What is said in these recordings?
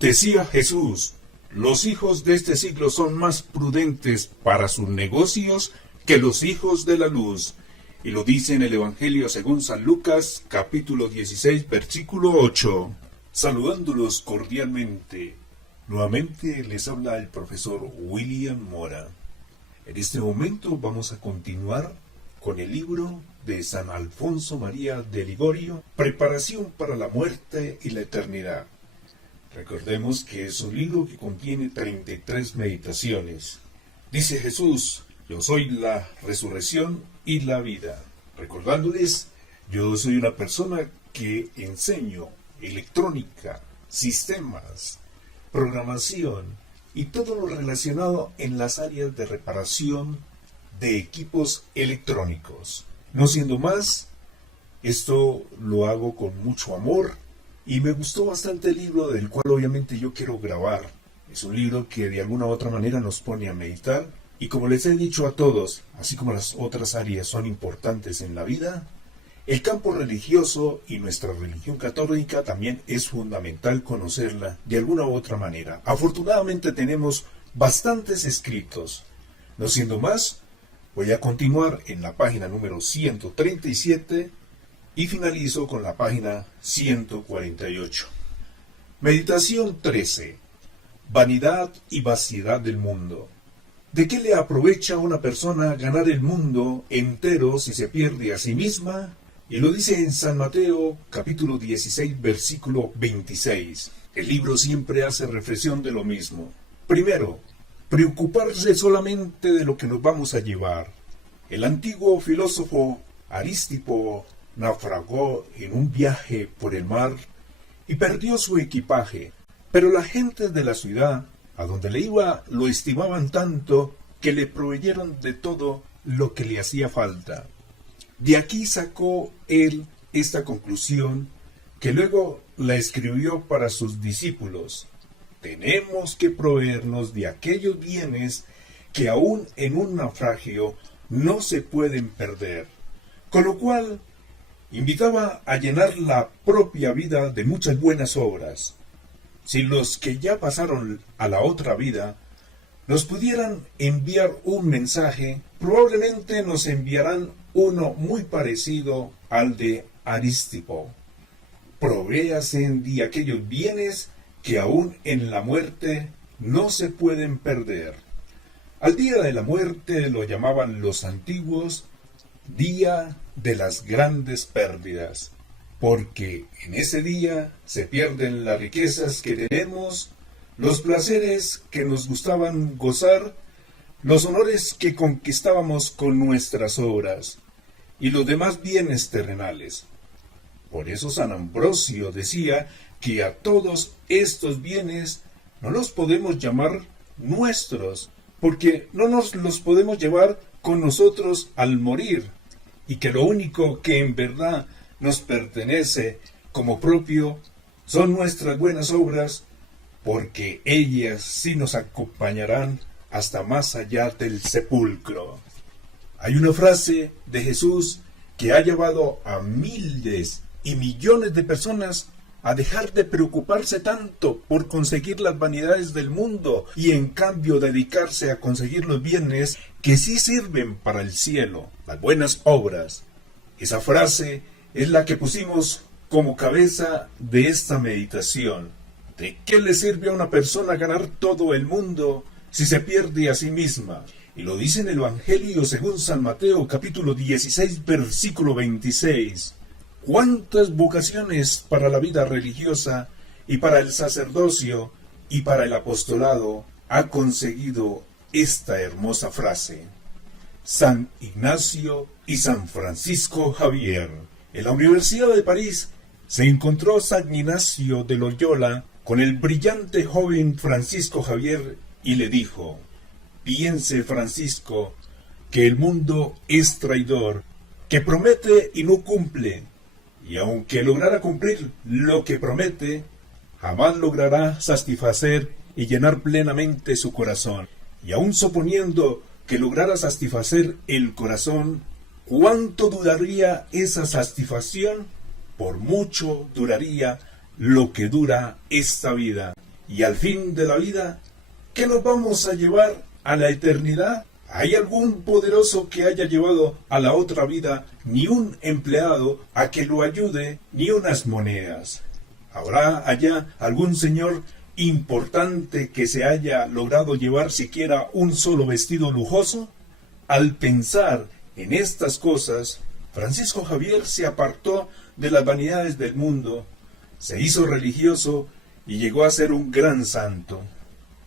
Decía Jesús, los hijos de este siglo son más prudentes para sus negocios que los hijos de la luz. Y lo dice en el Evangelio según San Lucas, capítulo 16, versículo 8. Saludándolos cordialmente, nuevamente les habla el profesor William Mora. En este momento vamos a continuar con el libro de San Alfonso María de Ligorio, Preparación para la muerte y la eternidad. Recordemos que es un libro que contiene 33 meditaciones. Dice Jesús, yo soy la resurrección y la vida. Recordándoles, yo soy una persona que enseño electrónica, sistemas, programación y todo lo relacionado en las áreas de reparación de equipos electrónicos. No siendo más, esto lo hago con mucho amor y me gustó bastante el libro del cual obviamente yo quiero grabar. Es un libro que de alguna u otra manera nos pone a meditar y como les he dicho a todos, así como las otras áreas son importantes en la vida, el campo religioso y nuestra religión católica también es fundamental conocerla de alguna u otra manera. Afortunadamente tenemos bastantes escritos. No siendo más, voy a continuar en la página número 137 y finalizo con la página 148. Meditación 13. Vanidad y vaciedad del mundo. ¿De qué le aprovecha a una persona ganar el mundo entero si se pierde a sí misma? Y lo dice en San Mateo, capítulo 16, versículo 26. El libro siempre hace reflexión de lo mismo. Primero, preocuparse solamente de lo que nos vamos a llevar. El antiguo filósofo Arístipo naufragó en un viaje por el mar y perdió su equipaje, pero la gente de la ciudad a donde le iba lo estimaban tanto que le proveyeron de todo lo que le hacía falta. De aquí sacó él esta conclusión que luego la escribió para sus discípulos. Tenemos que proveernos de aquellos bienes que aún en un naufragio no se pueden perder. Con lo cual, invitaba a llenar la propia vida de muchas buenas obras. Si los que ya pasaron a la otra vida nos pudieran enviar un mensaje, probablemente nos enviarán uno muy parecido al de Arístipo. Provéase de aquellos bienes que aún en la muerte no se pueden perder. Al día de la muerte lo llamaban los antiguos Día de las Grandes Pérdidas, porque en ese día se pierden las riquezas que tenemos, los placeres que nos gustaban gozar, los honores que conquistábamos con nuestras obras, y los demás bienes terrenales. Por eso San Ambrosio decía que a todos estos bienes no los podemos llamar nuestros, porque no nos los podemos llevar con nosotros al morir, y que lo único que en verdad nos pertenece como propio son nuestras buenas obras, porque ellas sí nos acompañarán hasta más allá del sepulcro. Hay una frase de Jesús que ha llevado a miles y millones de personas a dejar de preocuparse tanto por conseguir las vanidades del mundo y en cambio dedicarse a conseguir los bienes que sí sirven para el cielo, las buenas obras. Esa frase es la que pusimos como cabeza de esta meditación. ¿De qué le sirve a una persona ganar todo el mundo si se pierde a sí misma? Y lo dice en el Evangelio según San Mateo, capítulo 16, versículo 26. ¿Cuántas vocaciones para la vida religiosa y para el sacerdocio y para el apostolado ha conseguido esta hermosa frase? San Ignacio y San Francisco Javier. En la Universidad de París se encontró San Ignacio de Loyola con el brillante joven Francisco Javier y le dijo: piense, Francisco, que el mundo es traidor, que promete y no cumple, y aunque lograra cumplir lo que promete, jamás logrará satisfacer y llenar plenamente su corazón. Y aun suponiendo que lograra satisfacer el corazón, ¿cuánto duraría esa satisfacción? Por mucho duraría lo que dura esta vida. Y al fin de la vida, ¿qué nos vamos a llevar a la eternidad? ¿Hay algún poderoso que haya llevado a la otra vida ni un empleado a que lo ayude, ni unas monedas? ¿Habrá allá algún señor importante que se haya logrado llevar siquiera un solo vestido lujoso? Al pensar en estas cosas, Francisco Javier se apartó de las vanidades del mundo, se hizo religioso y llegó a ser un gran santo.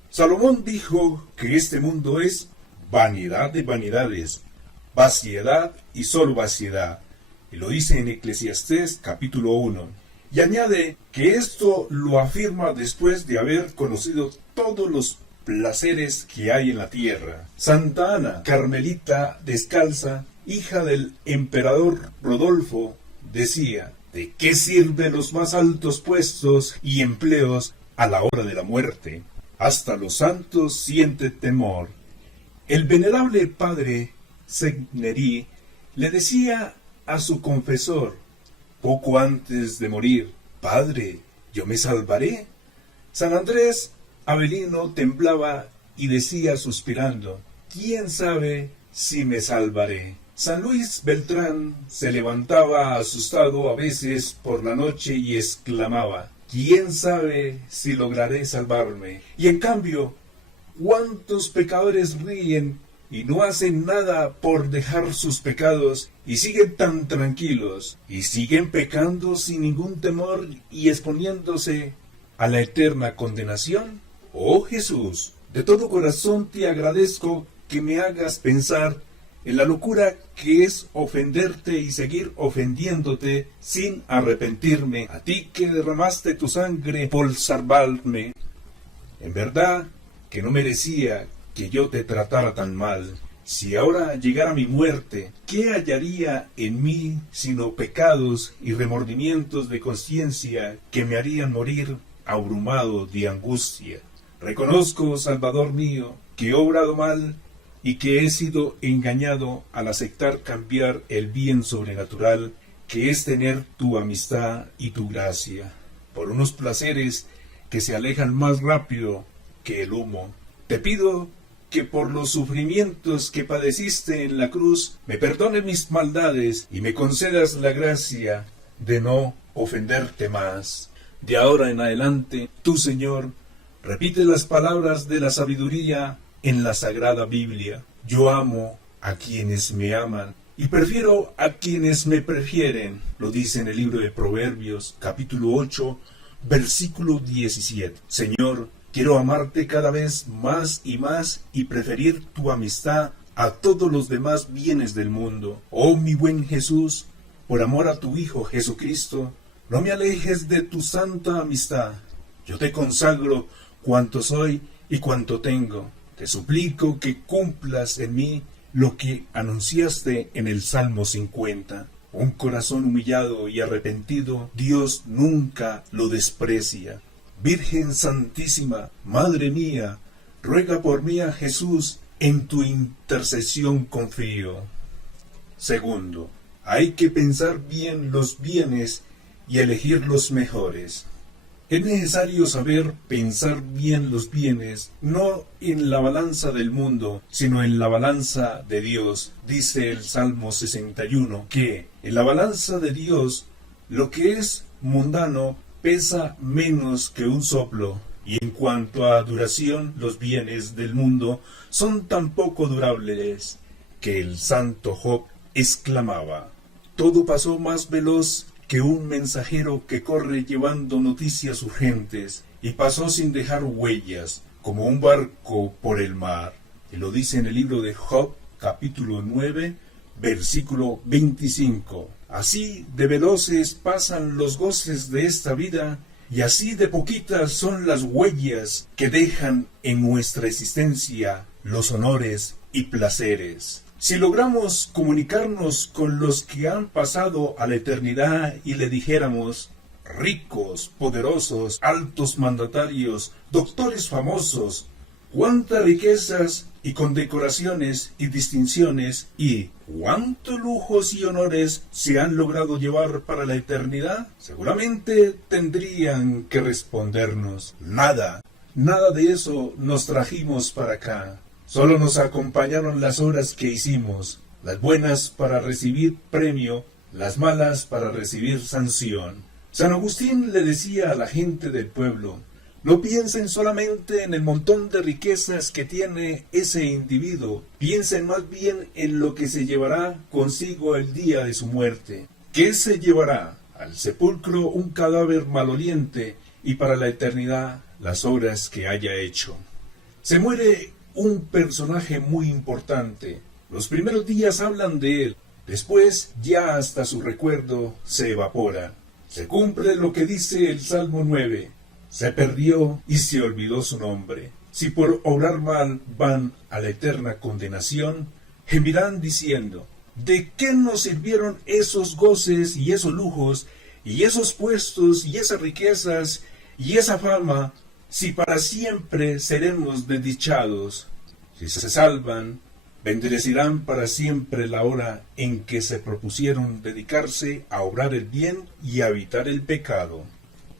Salomón dijo que este mundo es vanidad de vanidades, vaciedad y solo vaciedad, y lo dice en Eclesiastés capítulo 1. Y añade que esto lo afirma después de haber conocido todos los placeres que hay en la tierra. Santa Ana, carmelita descalza, hija del emperador Rodolfo, decía: ¿de qué sirven los más altos puestos y empleos a la hora de la muerte? Hasta los santos sienten temor. El venerable padre Segnerí le decía a su confesor, poco antes de morir: «Padre, ¿yo me salvaré?». San Andrés Avelino temblaba y decía suspirando: «¿Quién sabe si me salvaré?». San Luis Beltrán se levantaba asustado a veces por la noche y exclamaba: «¿Quién sabe si lograré salvarme?». Y en cambio, ¿cuántos pecadores ríen y no hacen nada por dejar sus pecados y siguen tan tranquilos y siguen pecando sin ningún temor y exponiéndose a la eterna condenación? Oh Jesús, de todo corazón te agradezco que me hagas pensar en la locura que es ofenderte y seguir ofendiéndote sin arrepentirme, a ti que derramaste tu sangre por salvarme. En verdad que no merecía que yo te tratara tan mal. Si ahora llegara mi muerte, ¿qué hallaría en mí sino pecados y remordimientos de conciencia que me harían morir abrumado de angustia? Reconozco, Salvador mío, que he obrado mal y que he sido engañado al aceptar cambiar el bien sobrenatural que es tener tu amistad y tu gracia por unos placeres que se alejan más rápido que el humo. Te pido que por los sufrimientos que padeciste en la cruz me perdones mis maldades y me concedas la gracia de no ofenderte más. De ahora en adelante, tú, Señor, repite las palabras de la sabiduría en la Sagrada Biblia. Yo amo a quienes me aman y prefiero a quienes me prefieren. Lo dice en el libro de Proverbios, capítulo 8, versículo 17. Señor, quiero amarte cada vez más y preferir tu amistad a todos los demás bienes del mundo. Oh mi buen Jesús, por amor a tu Hijo Jesucristo, no me alejes de tu santa amistad. Yo te consagro cuanto soy y cuanto tengo. Te suplico que cumplas en mí lo que anunciaste en el Salmo 50. Un corazón humillado y arrepentido, Dios nunca lo desprecia. Virgen Santísima, Madre mía, ruega por mí a Jesús, en tu intercesión confío. Segundo, hay que pensar bien los bienes y elegir los mejores. Es necesario saber pensar bien los bienes, no en la balanza del mundo, sino en la balanza de Dios. Dice el Salmo 61, que en la balanza de Dios lo que es mundano pesa menos que un soplo, y en cuanto a duración, los bienes del mundo son tan poco durables, que el santo Job exclamaba: todo pasó más veloz que un mensajero que corre llevando noticias urgentes, y pasó sin dejar huellas, como un barco por el mar. Y lo dice en el libro de Job, capítulo 9, versículo 25. Así de veloces pasan los goces de esta vida, y así de poquitas son las huellas que dejan en nuestra existencia los honores y placeres. Si logramos comunicarnos con los que han pasado a la eternidad y le dijéramos: ricos, poderosos, altos mandatarios, doctores famosos, cuántas riquezas y condecoraciones y distinciones y cuántos lujos y honores se han logrado llevar para la eternidad, seguramente tendrían que respondernos: nada, Nada de eso nos trajimos para acá. Solo nos acompañaron las obras que hicimos, las buenas para recibir premio, las malas para recibir sanción. San Agustín le decía a la gente del pueblo: no piensen solamente en el montón de riquezas que tiene ese individuo, piensen más bien en lo que se llevará consigo el día de su muerte. ¿Qué se llevará? Al sepulcro un cadáver maloliente y para la eternidad las obras que haya hecho. Se muere un personaje muy importante. Los primeros días hablan de él, después ya hasta su recuerdo se evapora. Se cumple lo que dice el Salmo 9. Se perdió y se olvidó su nombre. Si por obrar mal van a la eterna condenación, gemirán diciendo: ¿de qué nos sirvieron esos goces y esos lujos, y esos puestos y esas riquezas y esa fama, si para siempre seremos desdichados? Si se salvan, bendecirán para siempre la hora en que se propusieron dedicarse a obrar el bien y a evitar el pecado.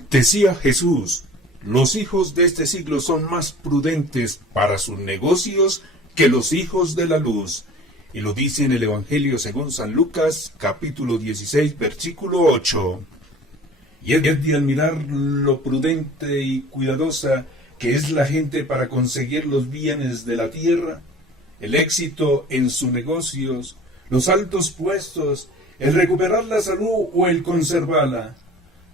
Decía Jesús: los hijos de este siglo son más prudentes para sus negocios que los hijos de la luz. Y lo dice en el Evangelio según San Lucas, capítulo 16, versículo 8. Y es de admirar lo prudente y cuidadosa que es la gente para conseguir los bienes de la tierra, el éxito en sus negocios, los altos puestos, el recuperar la salud o el conservarla.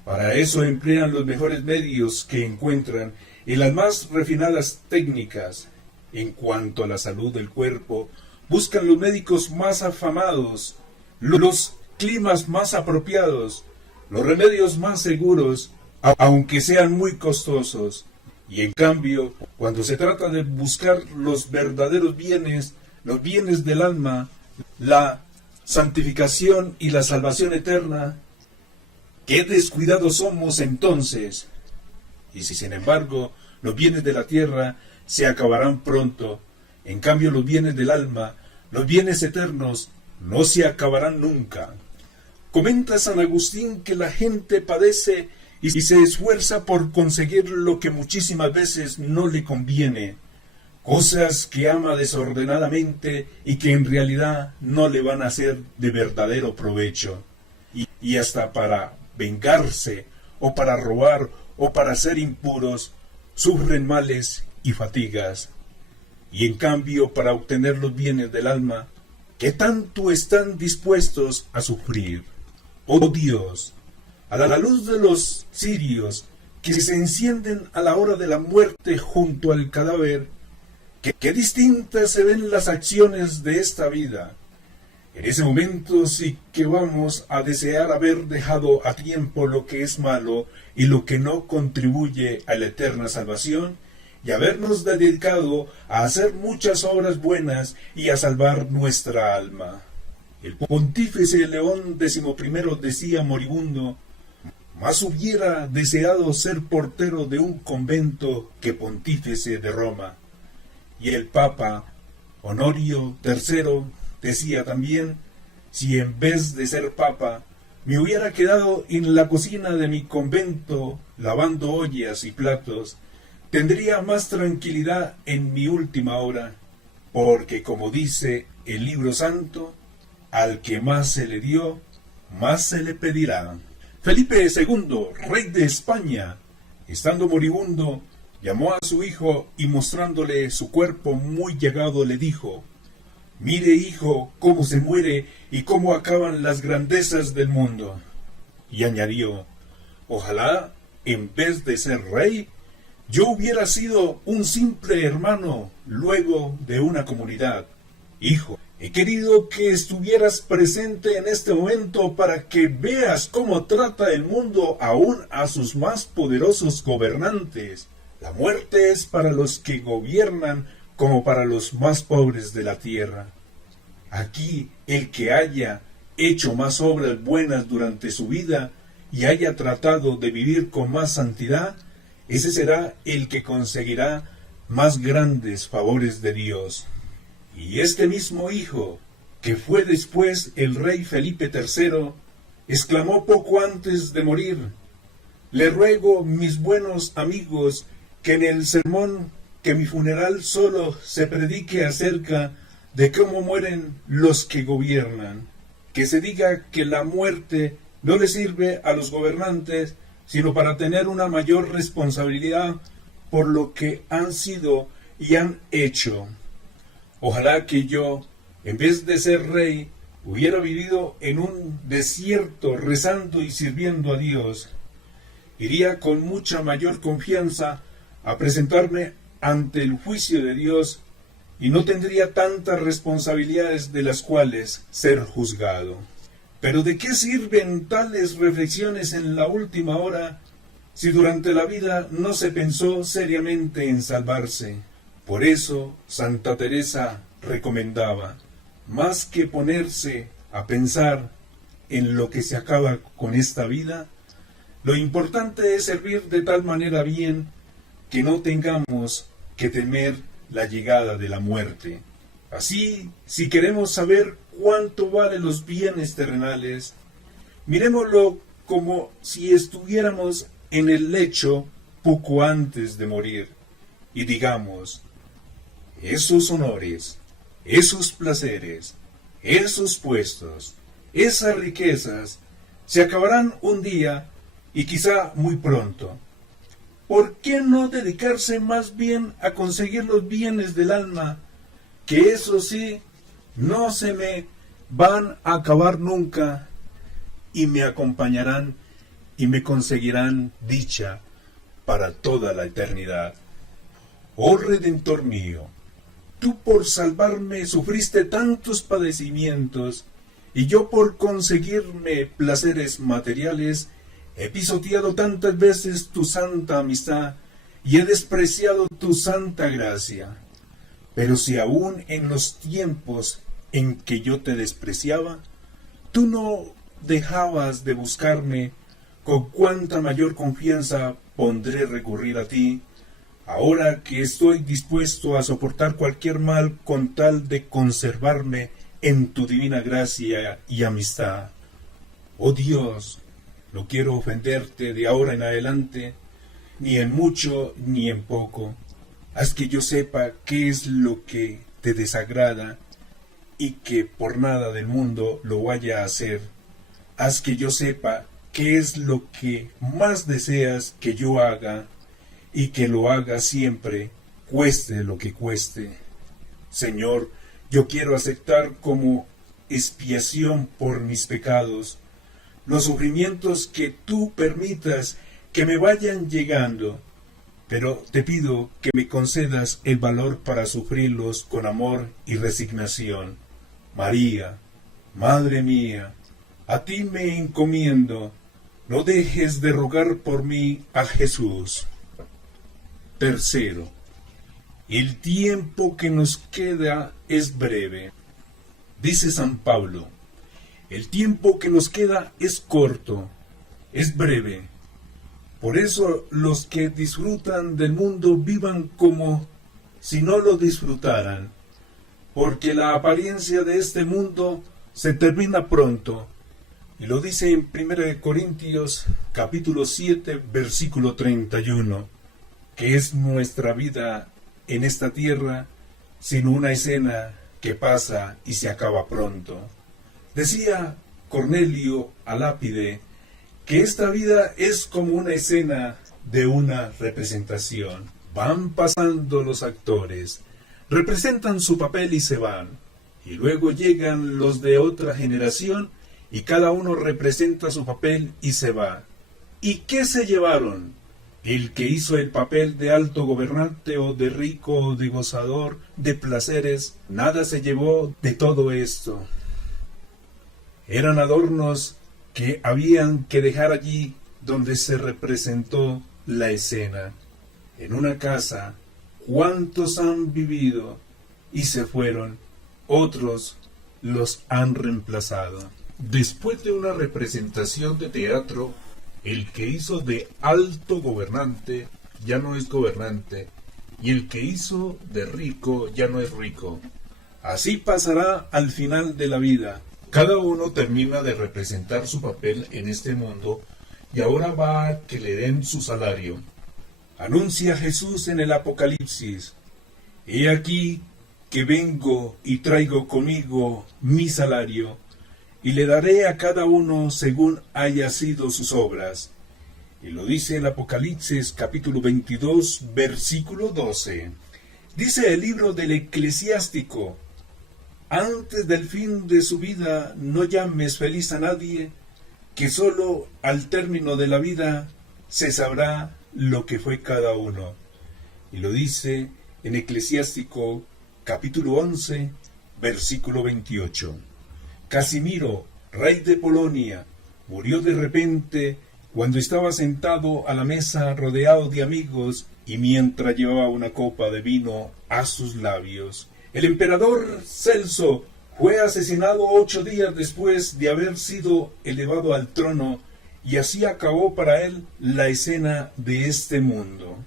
Para eso emplean los mejores medios que encuentran y las más refinadas técnicas. En cuanto a la salud del cuerpo, buscan los médicos más afamados, los climas más apropiados, los remedios más seguros, aunque sean muy costosos. Y en cambio, cuando se trata de buscar los verdaderos bienes, los bienes del alma, la santificación y la salvación eterna, ¡qué descuidados somos entonces! Y si sin embargo los bienes de la tierra se acabarán pronto, en cambio los bienes del alma, los bienes eternos, no se acabarán nunca. Comenta San Agustín que la gente padece y se esfuerza por conseguir lo que muchísimas veces no le conviene, cosas que ama desordenadamente y que en realidad no le van a ser de verdadero provecho, y hasta para vengarse, o para robar, o para ser impuros, sufren males y fatigas. Y en cambio, para obtener los bienes del alma, ¿qué tanto están dispuestos a sufrir? Oh Dios, a la luz de los cirios que se encienden a la hora de la muerte junto al cadáver, qué distintas se ven las acciones de esta vida. En ese momento sí que vamos a desear haber dejado a tiempo lo que es malo y lo que no contribuye a la eterna salvación, y habernos dedicado a hacer muchas obras buenas y a salvar nuestra alma. El pontífice León XI decía moribundo: más hubiera deseado ser portero de un convento que pontífice de Roma. Y el Papa Honorio III decía también: si en vez de ser papa me hubiera quedado en la cocina de mi convento lavando ollas y platos, tendría más tranquilidad en mi última hora, porque como dice el libro santo, al que más se le dio, más se le pedirá. Felipe II, rey de España, estando moribundo, llamó a su hijo y mostrándole su cuerpo muy llagado le dijo: mire, hijo, cómo se muere y cómo acaban las grandezas del mundo. Y añadió: ojalá, en vez de ser rey, yo hubiera sido un simple hermano luego de una comunidad. Hijo, he querido que estuvieras presente en este momento para que veas cómo trata el mundo aún a sus más poderosos gobernantes. La muerte es para los que gobiernan como para los más pobres de la tierra. Aquí el que haya hecho más obras buenas durante su vida y haya tratado de vivir con más santidad, ese será el que conseguirá más grandes favores de Dios. Y este mismo hijo, que fue después el rey Felipe III, exclamó poco antes de morir: le ruego, mis buenos amigos, que en el sermón que mi funeral solo se predique acerca de cómo mueren los que gobiernan, que se diga que la muerte no le sirve a los gobernantes, sino para tener una mayor responsabilidad por lo que han sido y han hecho. Ojalá que yo, en vez de ser rey, hubiera vivido en un desierto rezando y sirviendo a Dios. Iría con mucha mayor confianza a presentarme ante el juicio de Dios y no tendría tantas responsabilidades de las cuales ser juzgado. Pero ¿de qué sirven tales reflexiones en la última hora si durante la vida no se pensó seriamente en salvarse? Por eso Santa Teresa recomendaba, más que ponerse a pensar en lo que se acaba con esta vida, lo importante es servir de tal manera bien que no tengamos que temer la llegada de la muerte. Así, si queremos saber cuánto valen los bienes terrenales, miremoslo como si estuviéramos en el lecho poco antes de morir, y digamos, esos honores, esos placeres, esos puestos, esas riquezas, se acabarán un día y quizá muy pronto. ¿Por qué no dedicarse más bien a conseguir los bienes del alma, que eso sí, no se me van a acabar nunca y me acompañarán y me conseguirán dicha para toda la eternidad? Oh Redentor mío, tú por salvarme sufriste tantos padecimientos, y yo por conseguirme placeres materiales he pisoteado tantas veces tu santa amistad y he despreciado tu santa gracia. Pero si aún en los tiempos en que yo te despreciaba, tú no dejabas de buscarme, con cuánta mayor confianza pondré recurrir a ti, ahora que estoy dispuesto a soportar cualquier mal con tal de conservarme en tu divina gracia y amistad. Oh Dios, no quiero ofenderte de ahora en adelante, ni en mucho ni en poco. Haz que yo sepa qué es lo que te desagrada y que por nada del mundo lo vaya a hacer. Haz que yo sepa qué es lo que más deseas que yo haga y que lo haga siempre, cueste lo que cueste. Señor, yo quiero aceptar como expiación por mis pecados los sufrimientos que tú permitas que me vayan llegando, pero te pido que me concedas el valor para sufrirlos con amor y resignación. María, Madre mía, a ti me encomiendo, no dejes de rogar por mí a Jesús. Tercero, el tiempo que nos queda es breve. Dice San Pablo, el tiempo que nos queda es corto, es breve. Por eso los que disfrutan del mundo vivan como si no lo disfrutaran, porque la apariencia de este mundo se termina pronto. Y lo dice en 1 Corintios capítulo 7, versículo 31, que es nuestra vida en esta tierra, sino una escena que pasa y se acaba pronto. Decía Cornelio a Lápide que esta vida es como una escena de una representación. Van pasando los actores, representan su papel y se van, y luego llegan los de otra generación y cada uno representa su papel y se va. ¿Y qué se llevaron? El que hizo el papel de alto gobernante o de rico o de gozador de placeres, nada se llevó de todo esto. Eran adornos que habían que dejar allí donde se representó la escena. En una casa, ¿cuántos han vivido y se fueron? Otros los han reemplazado. Después de una representación de teatro, el que hizo de alto gobernante ya no es gobernante, y el que hizo de rico ya no es rico. Así pasará al final de la vida. Cada uno termina de representar su papel en este mundo y ahora va a que le den su salario. Anuncia Jesús en el Apocalipsis: He aquí que vengo y traigo conmigo mi salario, y le daré a cada uno según haya sido sus obras. Y lo dice el Apocalipsis capítulo 22, versículo 12. Dice el libro del Eclesiástico: antes del fin de su vida no llames feliz a nadie, que sólo al término de la vida se sabrá lo que fue cada uno. Y lo dice en Eclesiástico capítulo 11, versículo 28. Casimiro, rey de Polonia, murió de repente cuando estaba sentado a la mesa rodeado de amigos y mientras llevaba una copa de vino a sus labios. El emperador Celso fue asesinado 8 días después de haber sido elevado al trono, y así acabó para él la escena de este mundo.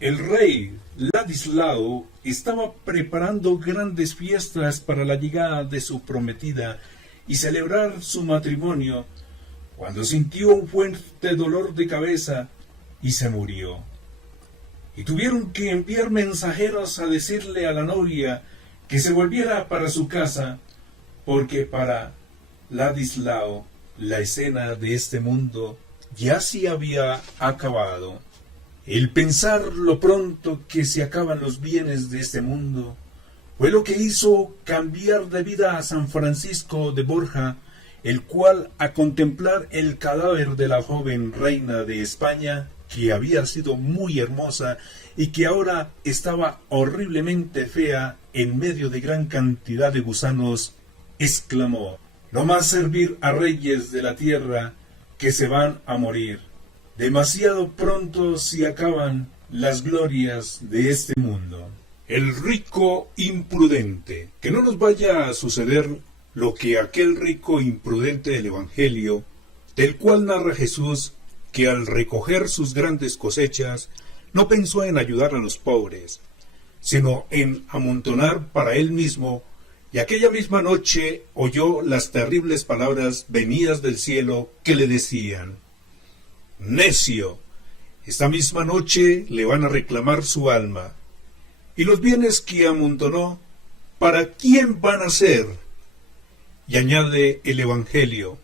El rey Ladislao estaba preparando grandes fiestas para la llegada de su prometida y celebrar su matrimonio, cuando sintió un fuerte dolor de cabeza y se murió. Y tuvieron que enviar mensajeros a decirle a la novia que se volviera para su casa, porque para Ladislao la escena de este mundo ya se había acabado. El pensar lo pronto que se acaban los bienes de este mundo fue lo que hizo cambiar de vida a San Francisco de Borja, el cual, a contemplar el cadáver de la joven reina de España, que había sido muy hermosa y que ahora estaba horriblemente fea en medio de gran cantidad de gusanos, exclamó: no más servir a reyes de la tierra que se van a morir. Demasiado pronto se acaban las glorias de este mundo. El rico imprudente. Que no nos vaya a suceder lo que aquel rico imprudente del Evangelio, del cual narra Jesús, que al recoger sus grandes cosechas, no pensó en ayudar a los pobres, sino en amontonar para él mismo, y aquella misma noche oyó las terribles palabras venidas del cielo que le decían: necio, esta misma noche le van a reclamar su alma. Y los bienes que amontonó, ¿para quién van a ser? Y añade el Evangelio: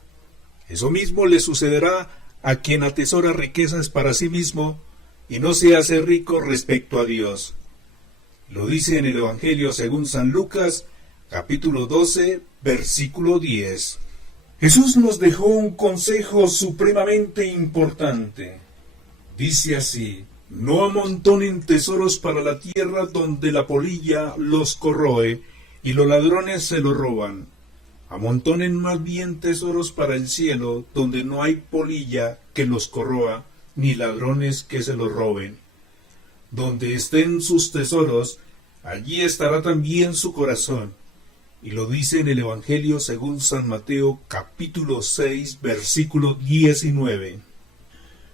eso mismo le sucederá a quien atesora riquezas para sí mismo y no se hace rico respecto a Dios. Lo dice en el Evangelio según San Lucas, capítulo 12, versículo 10. Jesús nos dejó un consejo supremamente importante. Dice así: no amontonen tesoros para la tierra donde la polilla los corroe y los ladrones se los roban. Amontonen más bien tesoros para el cielo, donde no hay polilla que los corroa, ni ladrones que se los roben. Donde estén sus tesoros, allí estará también su corazón. Y lo dice en el Evangelio según San Mateo, capítulo 6, versículo 19.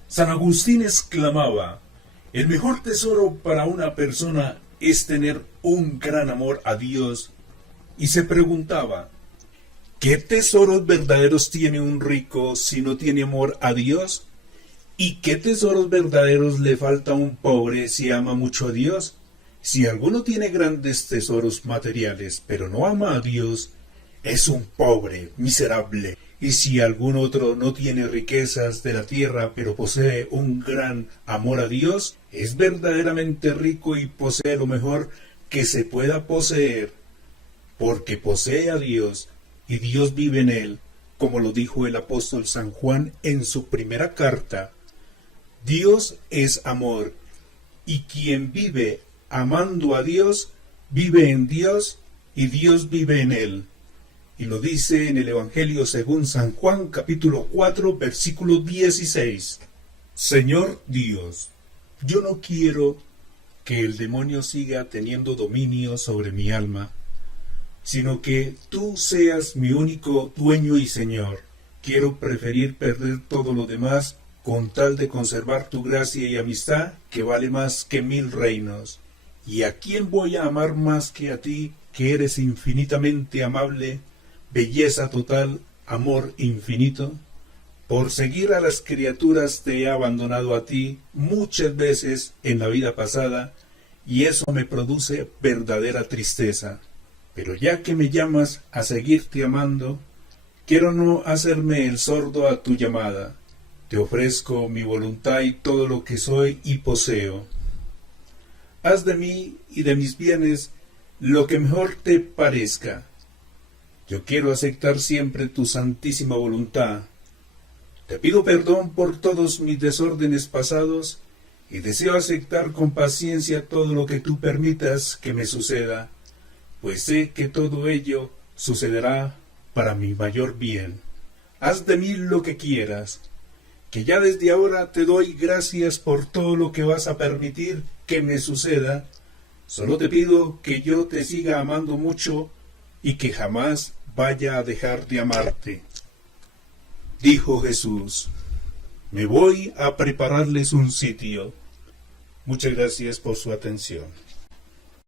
San Agustín exclamaba: el mejor tesoro para una persona es tener un gran amor a Dios. Y se preguntaba: ¿qué tesoros verdaderos tiene un rico si no tiene amor a Dios? ¿Y qué tesoros verdaderos le falta a un pobre si ama mucho a Dios? Si alguno tiene grandes tesoros materiales, pero no ama a Dios, es un pobre, miserable. Y si algún otro no tiene riquezas de la tierra, pero posee un gran amor a Dios, es verdaderamente rico y posee lo mejor que se pueda poseer, porque posee a Dios, y Dios vive en él, como lo dijo el apóstol San Juan en su primera carta. Dios es amor, y quien vive amando a Dios, vive en Dios, y Dios vive en él. Y lo dice en el Evangelio según San Juan, capítulo 4, versículo 16. Señor Dios, yo no quiero que el demonio siga teniendo dominio sobre mi alma, sino que tú seas mi único dueño y Señor. Quiero preferir perder todo lo demás con tal de conservar tu gracia y amistad, que vale más que 1000 reinos. ¿Y a quién voy a amar más que a ti, que eres infinitamente amable, belleza total, amor infinito? Por seguir a las criaturas te he abandonado a ti muchas veces en la vida pasada, y eso me produce verdadera tristeza. Pero ya que me llamas a seguirte amando, quiero no hacerme el sordo a tu llamada. Te ofrezco mi voluntad y todo lo que soy y poseo. Haz de mí y de mis bienes lo que mejor te parezca. Yo quiero aceptar siempre tu santísima voluntad. Te pido perdón por todos mis desórdenes pasados y deseo aceptar con paciencia todo lo que tú permitas que me suceda, pues sé que todo ello sucederá para mi mayor bien. Haz de mí lo que quieras, que ya desde ahora te doy gracias por todo lo que vas a permitir que me suceda. Solo te pido que yo te siga amando mucho y que jamás vaya a dejar de amarte. Dijo Jesús: me voy a prepararles un sitio. Muchas gracias por su atención.